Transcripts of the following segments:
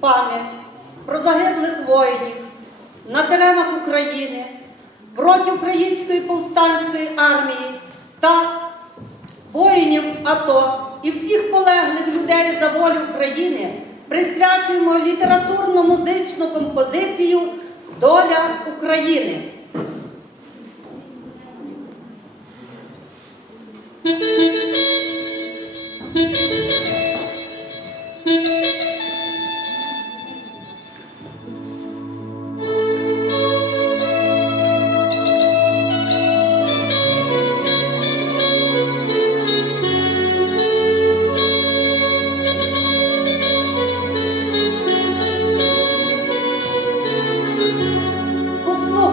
пам'ять про загиблих воїнів на теренах України, в роті Української повстанської армії та воїнів АТО і всіх полеглих людей за волю України присвячуємо літературно-музичну композицію Доля України.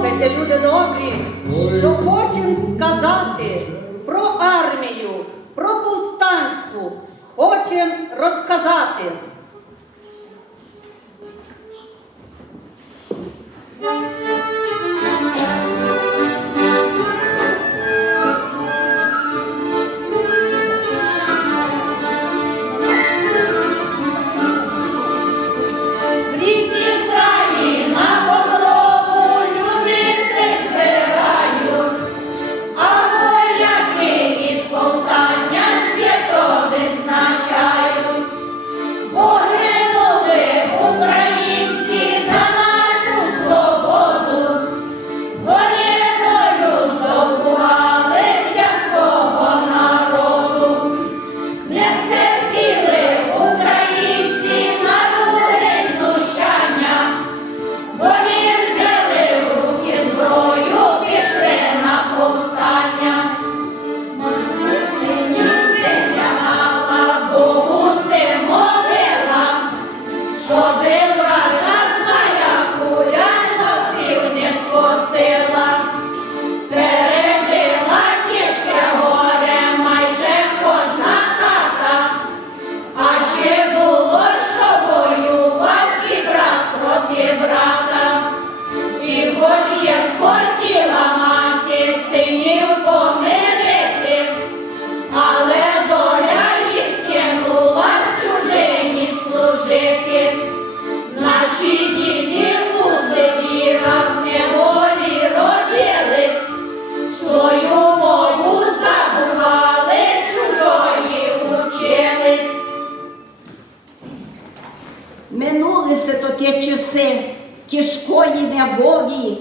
Послухайте, люди добрі, що хочемо сказати про армію, про повстанську, хочемо розказати. Неволі,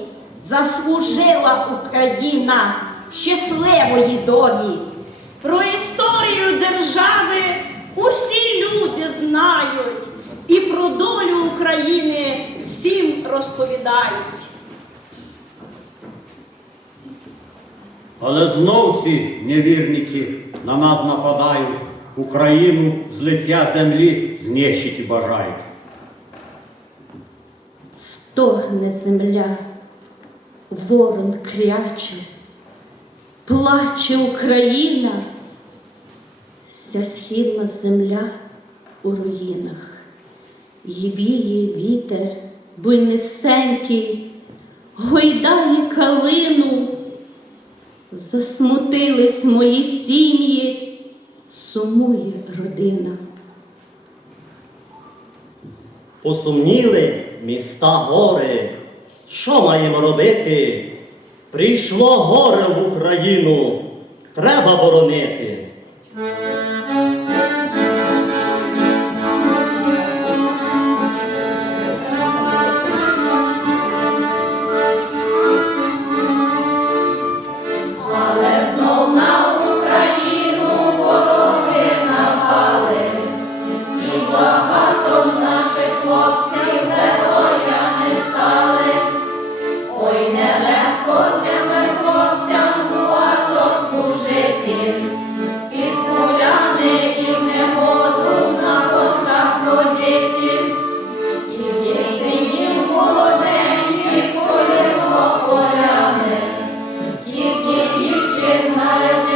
заслужила Україна щасливої долі. Про історію держави усі люди знають і про долю України всім розповідають. Але знов ці невірники на нас нападають, Україну з лиця землі знищити бажають. Стогне земля, ворон кряче, плаче Україна, вся східна земля у руїнах, І віє вітер буйнисенький, гойдає калину, засмутились мої сім'ї, сумує родина. Посумніли міста гори. Що маємо робити? Прийшло горе в Україну. Треба боронити.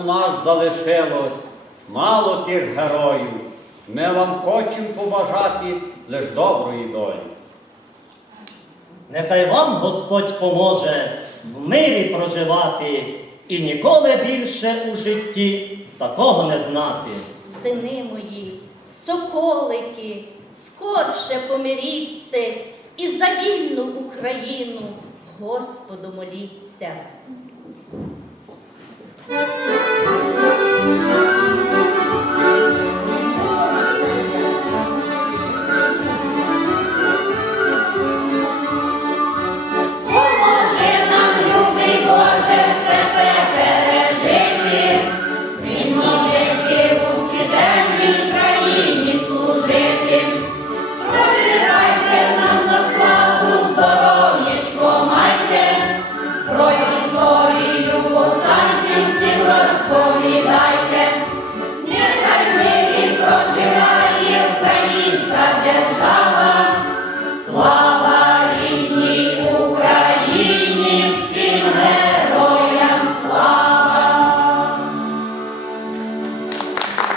у нас залишилось мало тих героїв. Ми вам хочемо побажати лиш доброї долі. Нехай вам Господь поможе в мирі проживати і ніколи більше у житті такого не знати. Сини мої, соколики, скорше помиріться і за вільну Україну Господу моліться.